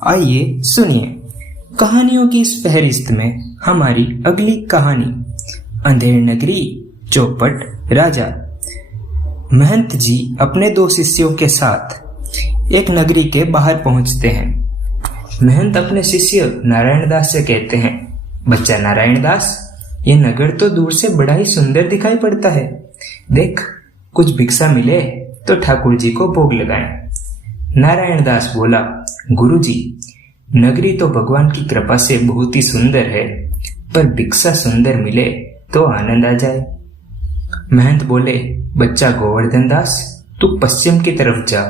आइए सुनिए कहानियों की इस फहरिस्त में हमारी अगली कहानी अंधेर नगरी चौपट राजा। महंत जी अपने दो शिष्यों के साथ एक नगरी के बाहर पहुंचते हैं। महंत अपने शिष्य नारायण दास से कहते हैं, बच्चा नारायण दास, ये नगर तो दूर से बड़ा ही सुंदर दिखाई पड़ता है। देख, कुछ भिक्षा मिले तो ठाकुर जी को भोग लगाएं। नारायण दास बोला, गुरुजी, नगरी तो भगवान की कृपा से बहुत ही सुंदर है, पर भिक्षा सुंदर मिले तो आनंद आ जाए। महंत बोले, बच्चा गोवर्धन दास, तू पश्चिम की तरफ जा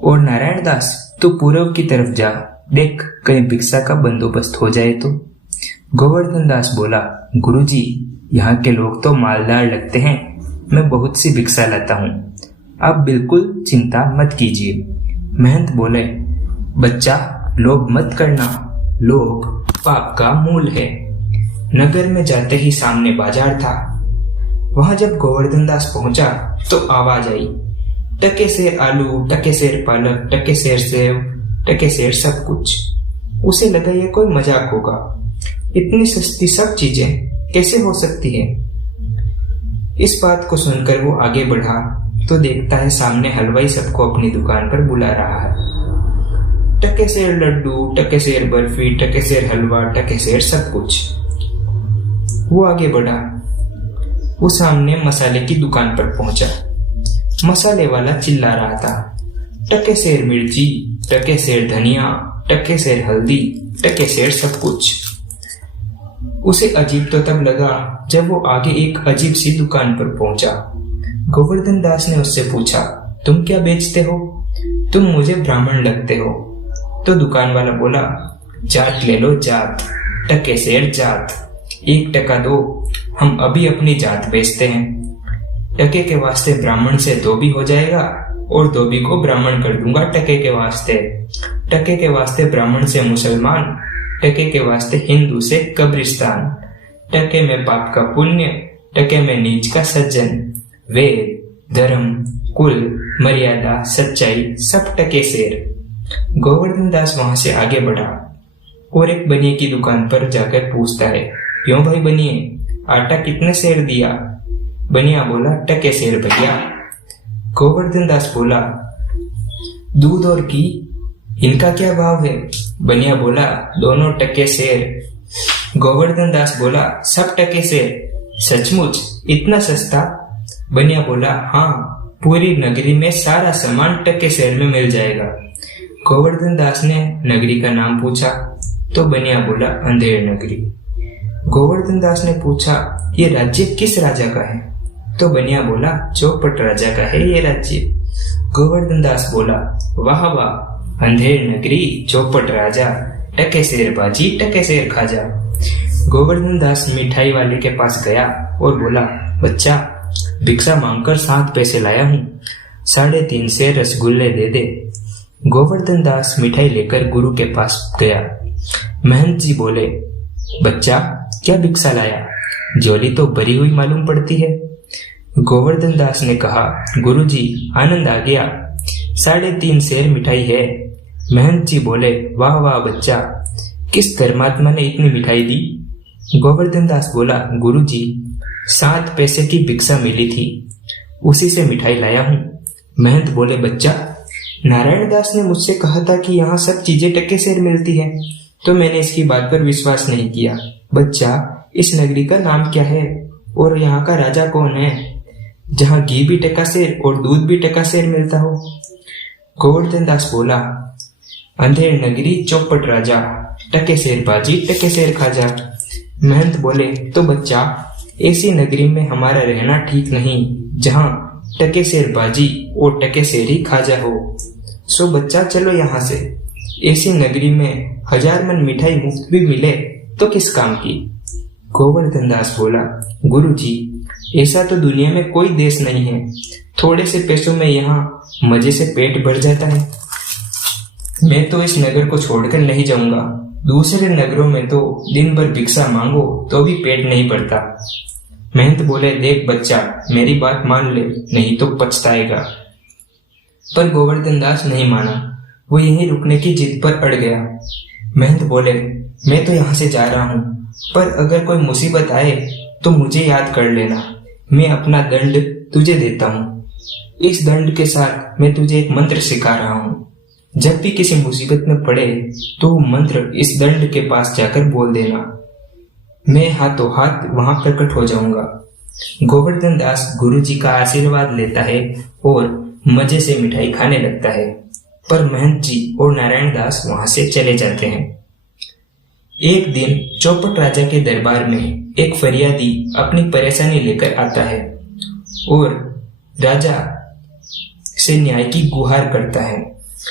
और नारायण दास तू पूर्व की तरफ जा, देख कहीं भिक्षा का बंदोबस्त हो जाए तो। गोवर्धन दास बोला, गुरुजी, यहाँ के लोग तो मालदार लगते हैं, मैं बहुत सी भिक्षा लाता हूँ, आप बिल्कुल चिंता मत कीजिए। महंत बोले, बच्चा लोभ मत करना, लोभ पाप का मूल है। नगर में जाते ही सामने बाजार था। वहां जब गोवर्धन दास पहुंचा तो आवाज आई, टके सेर आलू, टके सेर पालक, टके सेर सेव, टके सेर सब कुछ। उसे लगा ये कोई मजाक होगा, इतनी सस्ती सब चीजें कैसे हो सकती है। इस बात को सुनकर वो आगे बढ़ा तो देखता है सामने हलवाई सबको अपनी दुकान पर बुला रहा है। टके सेर लड्डू, टके सेर बर्फी, टके सेर हलवा, टके सेर सब कुछ। वो आगे बढ़ा, वो सामने मसाले की दुकान पर पहुंचा। मसाले वाला चिल्ला रहा था, टके सेर मिर्ची, टके सेर धनिया, टके सेर हल्दी, टके सेर सब कुछ। उसे अजीब तो तब लगा जब वो आगे एक अजीब सी दुकान पर पहुंचा। गोवर्धन दास ने उससे पूछा, तुम क्या बेचते हो? तुम मुझे ब्राह्मण लगते हो। तो दुकान वाला बोला, जात ले लो जात, टके सेर जात, 1 टका दो, हम अभी अपनी जात बेचते हैं। टके के वास्ते ब्राह्मण से धोबी हो जाएगा और धोबी को ब्राह्मण कर दूंगा टके के वास्ते। टके के वास्ते ब्राह्मण से मुसलमान, टके के वास्ते हिंदू से कब्रिस्तान। टके में पाप का पुण्य, टके में नीच का सज्जन। वेद, धर्म, कुल, मर्यादा, सच्चाई सब टके सेर। गोवर्धन दास वहां से आगे बढ़ा और एक बनिए की दुकान पर जाकर पूछता है, क्यों भाई बनिए, आटा कितने सेर दिया? बनिया बोला, टके सेर भैया। गोवर्धन दास बोला, दूध और घी इनका क्या भाव है? बनिया बोला, दोनों टके सेर। गोवर्धन दास बोला, सब टके सेर? सचमुच इतना सस्ता? बनिया बोला, हाँ, पूरी नगरी में सारा सामान टके सेर में मिल जाएगा। गोवर्धन दास ने नगरी का नाम पूछा तो बनिया बोला, अंधेर नगरी। गोवर्धन दास ने पूछा, ये राज्य किस राजा का है? तो बनिया बोला, चौपट राजा का है ये राज्य। गोवर्धन दास बोला, वाह वाह, अंधेर नगरी, चौपट राजा, टके सेर बाजी, टके सेर खाजा। गोवर्धन दास मिठाई वाले के पास गया और बोला, बच्चा, भिक्षा मांगकर 7 पैसे लाया हूँ, 3.5 सेर रसगुल्ले दे दे। गोवर्धन दास मिठाई लेकर गुरु के पास गया। महंत जी बोले, बच्चा, क्या भिक्षा लाया? झोली तो भरी हुई मालूम पड़ती है। गोवर्धन दास ने कहा, गुरुजी, आनंद आ गया, 3.5 सेर मिठाई है। महंत जी बोले, वाह वाह बच्चा, किस धर्मात्मा ने इतनी मिठाई दी? गोवर्धन दास बोला, गुरुजी, 7 पैसे की भिक्षा मिली थी, उसी से मिठाई लाया हूँ। महंत बोले, बच्चा, नारायण दास ने मुझसे कहा था कि यहाँ सब चीजें टके सेर मिलती है, तो मैंने इसकी बात पर विश्वास नहीं किया। बच्चा, इस नगरी का नाम क्या है और यहाँ का राजा कौन है, जहाँ घी भी टका सेर और दूध भी टका सेर मिलता हो? गोवर्धन दास बोला, अंधेर नगरी, चौपट राजा, टके सेर बाजी, टके सेर खाजा। महंत बोले, तो बच्चा, ऐसी नगरी में हमारा रहना ठीक नहीं जहाँ टके सेर बाजी और टके सेर ही खाजा हो। सो बच्चा, चलो यहाँ से। ऐसी नगरी में 1000 मन मिठाई मुफ्त भी मिले तो किस काम की? गोवर्धन दास बोला, गुरुजी, ऐसा तो दुनिया में कोई देश नहीं है, थोड़े से पैसों में यहाँ मजे से पेट भर जाता है। मैं तो इस नगर को छोड़कर नहीं जाऊंगा। दूसरे नगरों में तो दिन भर भिक्षा मांगो तो भी पेट नहीं भरता। महंत बोले, देख बच्चा, मेरी बात मान ले, नहीं तो पछताएगा। पर गोवर्धन दास नहीं माना। वो यहीं रुकने की जिद पर अड़ गया। महंत बोले, मैं तो यहाँ से जा रहा हूँ, पर अगर कोई मुसीबत आए तो मुझे याद कर लेना। मैं अपना दंड तुझे देता हूँ। इस दंड के साथ मैं तुझे एक मंत्र सिखा रहा हूँ। जब भी किसी मुसीबत में पड़े तो मंत्र इस दंड के पास जाकर बोल देना। मैं हाथों हाथ वहां प्रकट हो जाऊंगा। गोवर्धन दास गुरुजी का आशीर्वाद लेता है और मजे से मिठाई खाने लगता है, पर महंत जी और नारायण दास वहां से चले जाते हैं। एक दिन चौपट राजा के दरबार में एक फरियादी अपनी परेशानी लेकर आता है और राजा से न्याय की गुहार करता है।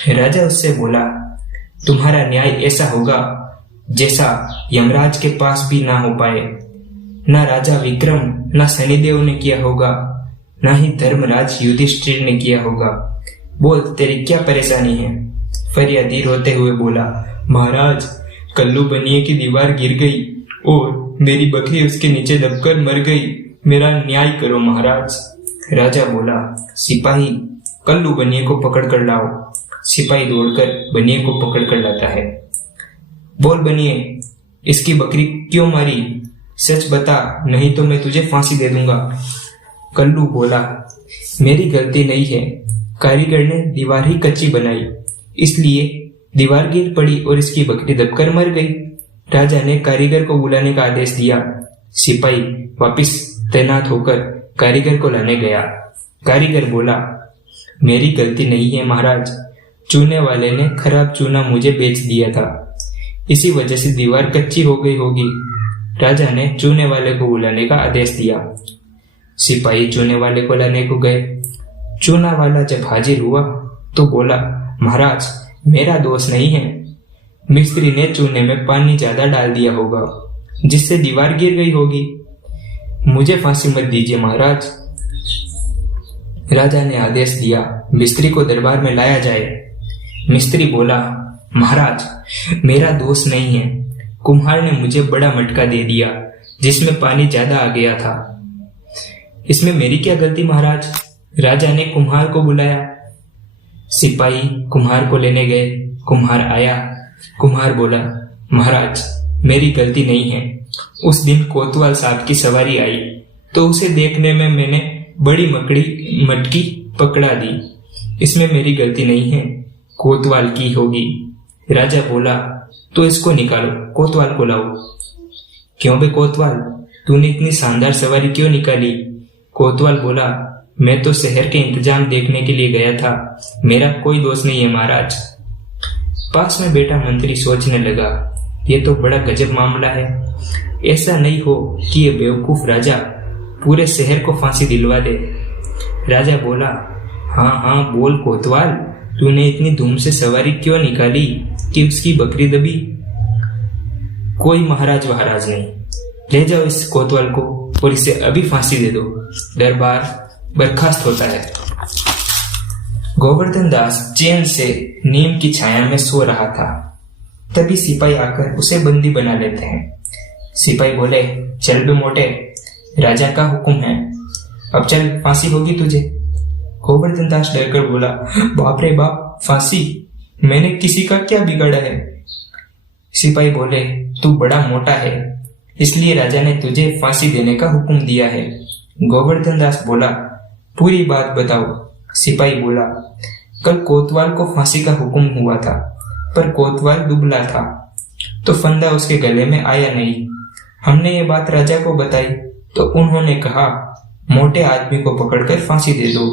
राजा उससे बोला, तुम्हारा न्याय ऐसा होगा जैसा यमराज के पास भी ना हो पाए। ना राजा विक्रम ना शनिदेव ने किया होगा, ना ही धर्मराज युधिष्ठिर ने किया होगा। बोल, तेरी क्या परेशानी है? फरियादी रोते हुए बोला, महाराज, कल्लू बनिए की दीवार गिर गई और मेरी बकरी उसके नीचे दबकर मर गई। मेरा न्याय करो महाराज। राजा बोला, सिपाही, कल्लू बनिए को पकड़ कर लाओ। सिपाही दौड़कर बनिए को पकड़ कर लाता है। बोल बनिए, इसकी बकरी क्यों मारी? सच बता, नहीं तो मैं तुझे फांसी दे दूंगा। कल्लू बोला, मेरी गलती नहीं है, कारीगर ने दीवार ही कच्ची बनाई, इसलिए दीवार गिर पड़ी और इसकी बकरी दबकर मर गई। राजा ने कारीगर को बुलाने का आदेश दिया। सिपाही वापिस तैनात होकर कारीगर को लाने गया। कारीगर बोला, मेरी गलती नहीं है महाराज, चूने वाले ने खराब चूना मुझे बेच दिया था, इसी वजह से दीवार कच्ची हो गई होगी। राजा ने चूने वाले को बुलाने का आदेश दिया। सिपाही चूने वाले को लाने को गए। चूना वाला जब हाजिर हुआ तो बोला, महाराज, मेरा दोष नहीं है, मिस्त्री ने चूने में पानी ज्यादा डाल दिया होगा, जिससे दीवार गिर गई होगी। मुझे फांसी मत दीजिए महाराज। राजा ने आदेश दिया, मिस्त्री को दरबार में लाया जाए। मिस्त्री बोला, महाराज, मेरा दोष नहीं है, कुम्हार ने मुझे बड़ा मटका दे दिया जिसमें पानी ज्यादा आ गया था, इसमें मेरी क्या गलती महाराज? राजा ने कुम्हार को बुलाया। सिपाही कुम्हार को लेने गए। कुम्हार आया। कुम्हार बोला, महाराज, मेरी गलती नहीं है, उस दिन कोतवाल साहब की सवारी आई तो उसे देखने में मैंने बड़ी मटकी पकड़ा दी, इसमें मेरी गलती नहीं है, कोतवाल की होगी। राजा बोला, तो इसको निकालो, कोतवाल को लाओ। क्यों बे कोतवाल, तूने इतनी शानदार सवारी क्यों निकाली? कोतवाल बोला, मैं तो शहर के इंतजाम देखने के लिए गया था, मेरा कोई दोष नहीं है महाराज। पास में बैठा मंत्री सोचने लगा, ये तो बड़ा गजब मामला है। ऐसा नहीं हो कि ये बेवकूफ राजा पूरे शहर को फांसी दिलवा दे। राजा बोला, हाँ हाँ बोल कोतवाल, तूने इतनी धूम से सवारी क्यों निकाली कि उसकी बकरी दबी? कोई महाराज वहाराज नहीं, ले जाओ इस कोतवाल को और इसे अभी फांसी दे दो। दरबार बर्खास्त होता है। गोवर्धन दास चैन से नीम की छाया में सो रहा था। तभी सिपाही आकर उसे बंदी बना लेते हैं। सिपाही बोले, चल बे मोटे, राजा का हुक्म है, अब चल, फांसी होगी तुझे। गोवर्धन दास डरकर बोला, बाप रे बाप, फांसी? मैंने किसी का क्या बिगाड़ा है? सिपाही बोले, तू बड़ा मोटा है, इसलिए राजा ने तुझे फांसी देने का हुक्म दिया है। गोवर्धन दास बोला, पूरी बात बताओ। सिपाही बोला, कल कोतवाल को फांसी का हुक्म हुआ था, पर कोतवाल दुबला था तो फंदा उसके गले में आया नहीं। हमने ये बात राजा को बताई तो उन्होंने कहा, मोटे आदमी को पकड़कर फांसी दे दो,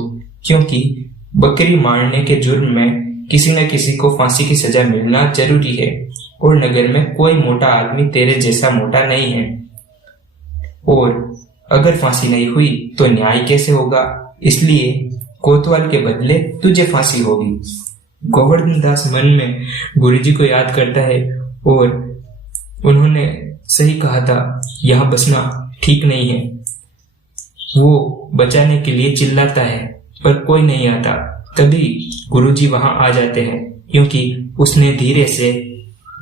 क्योंकि बकरी मारने के जुर्म में किसी न किसी को फांसी की सजा मिलना जरूरी है और नगर में कोई मोटा आदमी तेरे जैसा मोटा नहीं है, और अगर फांसी नहीं हुई तो न्याय कैसे होगा? इसलिए कोतवाल के बदले तुझे फांसी होगी। गोवर्धन दास मन में गुरुजी को याद करता है और उन्होंने सही कहा था, यहाँ बसना ठीक नहीं है। वो बचाने के लिए चिल्लाता है पर कोई नहीं आता। तभी गुरुजी वहां आ जाते हैं, क्योंकि उसने धीरे से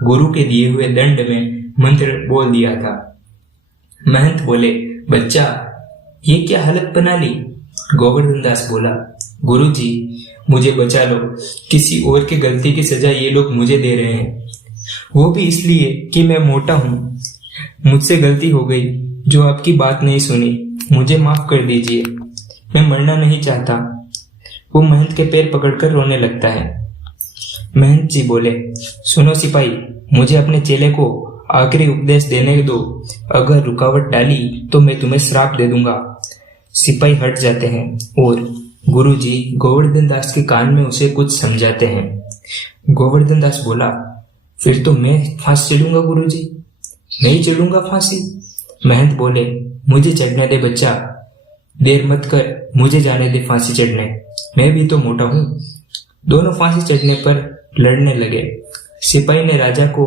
गुरु के दिए हुए दंड में मंत्र बोल दिया था। महंत बोले, बच्चा, ये क्या हालत बना ली? गोवर्धन दास बोला, गुरुजी, मुझे बचा लो, किसी और की गलती की सजा ये लोग मुझे दे रहे हैं, वो भी इसलिए कि मैं मोटा हूँ। मुझसे गलती हो गई जो आपकी बात नहीं सुनी, मुझे माफ कर दीजिए, मैं मरना नहीं चाहता। वो महंत के पैर पकड़कर रोने लगता है। महंत जी बोले, सुनो सिपाही, मुझे अपने चेले को आखिरी उपदेश देने दो, अगर रुकावट डाली तो मैं तुम्हें श्राप दे दूंगा। सिपाही हट जाते हैं और गुरुजी गोवर्धन दास के कान में उसे कुछ समझाते हैं। गोवर्धन दास बोला, फिर तो मैं फांसी चढ़ूंगा गुरुजी, मैं ही चढ़ूंगा फांसी। महंत बोले, मुझे चढ़ने दे बच्चा, देर मत कर, मुझे जाने दे फांसी चढ़ने, मैं भी तो मोटा हूं। दोनों फांसी चढ़ने पर लड़ने लगे। सिपाही ने राजा को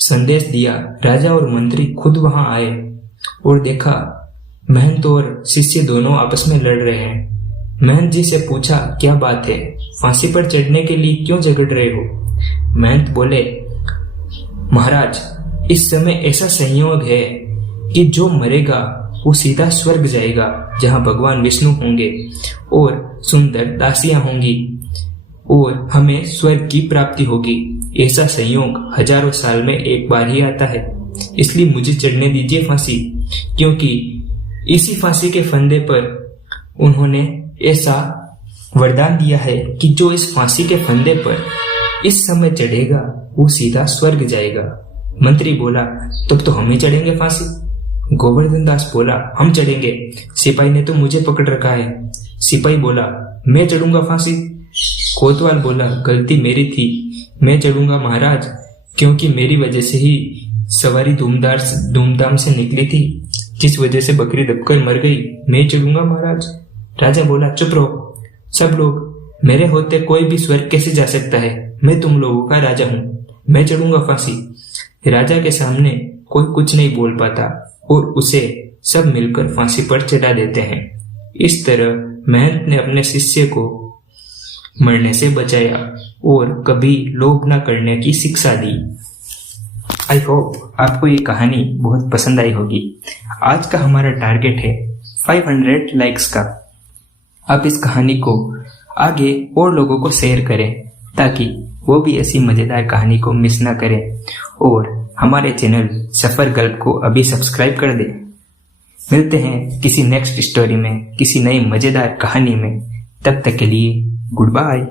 संदेश दिया। राजा और मंत्री खुद वहां आए और देखा महंत और शिष्य दोनों आपस में लड़ रहे हैं। महंत जी से पूछा, क्या बात है, फांसी पर चढ़ने के लिए क्यों झगड़ रहे हो? महंत बोले, महाराज, इस समय ऐसा संयोग है कि जो मरेगा वो सीधा स्वर्ग जाएगा, जहां भगवान विष्णु होंगे और सुंदर दासियां होंगी और हमें स्वर्ग की प्राप्ति होगी। ऐसा संयोग हजारों साल में एक बार ही आता है, इसलिए मुझे चढ़ने दीजिए फांसी, क्योंकि इसी फांसी के फंदे पर उन्होंने ऐसा वरदान दिया है कि जो इस फांसी के फंदे पर इस समय चढ़ेगा वो सीधा स्वर्ग जाएगा। मंत्री बोला, तब तो हम ही चढ़ेंगे फांसी। गोवर्धन दास बोला, हम चढ़ेंगे, सिपाही ने तो मुझे पकड़ रखा है। सिपाही बोला, मैं चढ़ूंगा फांसी। कोतवाल बोला, गलती मेरी थी, मैं चढ़ूंगा महाराज, क्योंकि मेरी वजह से ही सवारी धूमधाम से निकली थी, जिस वजह से बकरी दबकर मर गई, मैं चढ़ूंगा महाराज। राजा बोला, चुप रहो सब लोग, मेरे होते कोई भी स्वर्ग कैसे जा सकता है, मैं तुम लोगों का राजा हूँ, मैं चढ़ूंगा फांसी। राजा के सामने कोई कुछ नहीं बोल पाता और उसे सब मिलकर फांसी पर चढ़ा देते हैं। इस तरह महंत ने अपने शिष्य को मरने से बचाया और कभी लोभ न करने की शिक्षा दी। आई होप आपको ये कहानी बहुत पसंद आई होगी। आज का हमारा टारगेट है 500 लाइक्स का। आप इस कहानी को आगे और लोगों को शेयर करें ताकि वो भी ऐसी मजेदार कहानी को मिस ना करें और हमारे चैनल सफर गल्प को अभी सब्सक्राइब कर दें। मिलते हैं किसी नेक्स्ट स्टोरी में, किसी नई मजेदार कहानी में। तब तक के लिए गुड बाय।